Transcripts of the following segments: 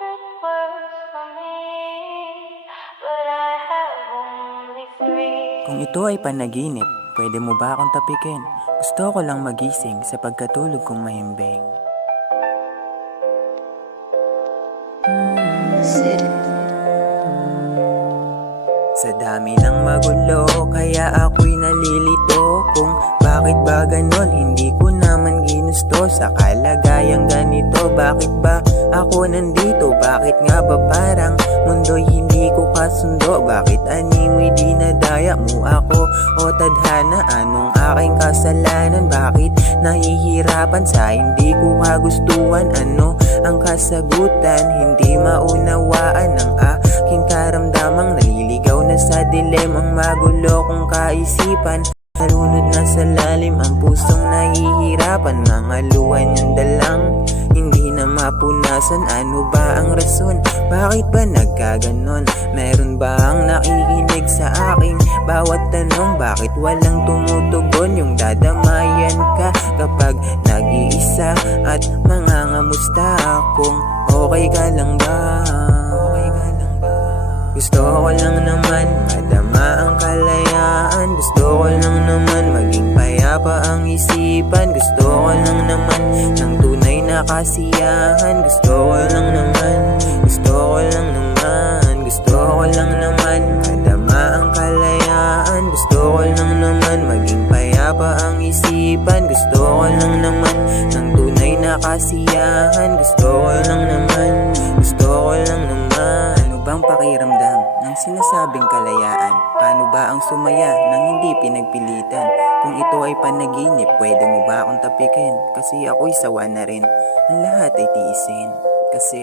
it works for me, but I have only three. Kung ito ay panaginip, pwede mo ba akong tapikin? Gusto ko lang magising sa pagkatulog kong mahimbing. Sa dami ng magulo, kaya ako'y nalilito. Kung bakit ba ganon, hindi ko naman ginusto. Sa kalagayang ganito, bakit ba ako nandito? Bakit nga ba parang mundo'y hindi ko kasundo? Bakit animoy dinadaya mo ako? O tadhana, anong aking kasalanan? Bakit nahihirapan sa hindi ko kagustuhan? Ano ang kasagutan? Hindi maunawaan ang aking karamdamang naliligaw na sa dilim ang magulo kong kaisipan. Narunod na sa lalim ang pusong nahihirapan. Mga luha niyang dalang hindi na mapunasan. Ano ba ang rason? Bakit ba nagkaganon? Meron ba ang nakikinig sa aking bawat tanong? Bakit walang tumutugon? Yung dadamayan ka kapag nag-iisa at mangangamusta kung okay ka lang ba? Gusto ko lang naman madama ang kalayaan. Gusto ko lang naman maging payapa ang isipan. Gusto ko lang naman ng tunay na kasiyahan. Gusto ko lang naman, gusto ko lang naman, gusto ko lang naman madama ang kalayaan. Gusto ko lang naman maging payapa ang isipan. Gusto ko lang naman ng tunay na kasiyahan. Gusto ko lang naman, gusto ko lang naman. Bang pakiramdam ng sinasabing kalayaan? Paano ba ang sumaya ng hindi pinagpilitan? Kung ito ay panaginip, pwede mo ba akong tapikin? Kasi ako'y sawa na rin, ang lahat ay tiisin. Kasi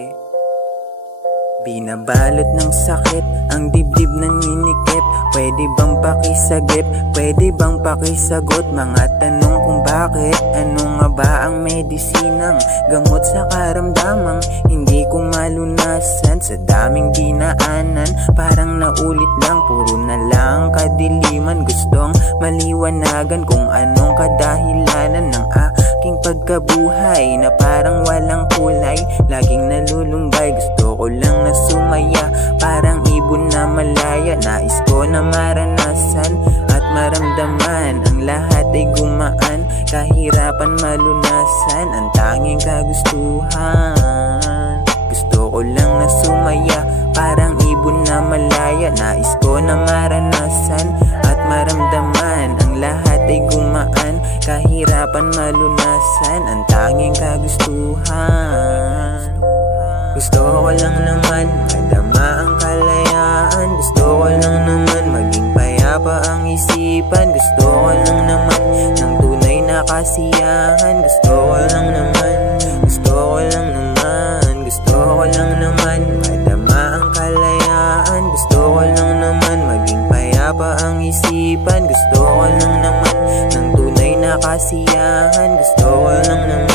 binabalot ng sakit ang dibdib ng inikip. Pwede bang pakisagip? Pwede bang pakisagot? Mga tanong kung bakit. Ano nga ba ang medisinang gamot sa karamdamang hindi ko malunasan? Sa daming dinaanan, parang naulit lang. Puro na lang kadiliman. Gustong maliwanagan kung anong kadahilanan ng aking pagkabuhay na parang walang kulay. Laging nalulumbay, gusto ko lang na sumaya. Parang ibon na malaya, nais ko na maranasan at maramdaman. Ang lahat ay gumaan, kahirapan malunasan ang tanging kagustuhan. Gusto ko lang na sumaya, parang ibon na malaya. Nais ko na maranasan at maramdaman. Ang lahat ay gumaan, kahirapan malunasan ang tanging kagustuhan. Gusto ko lang naman madama ang kalayaan. Gusto ko lang naman maging payapa ang isipan. Gusto ko lang naman ng tunay na kasiyahan. Gusto ko lang naman, gusto ko lang naman, gusto ko lang naman madama ang kalayaan. Gusto ko lang naman maging payapa ang isipan. Gusto ko lang naman ng tunay na kasiyahan. Gusto ko lang naman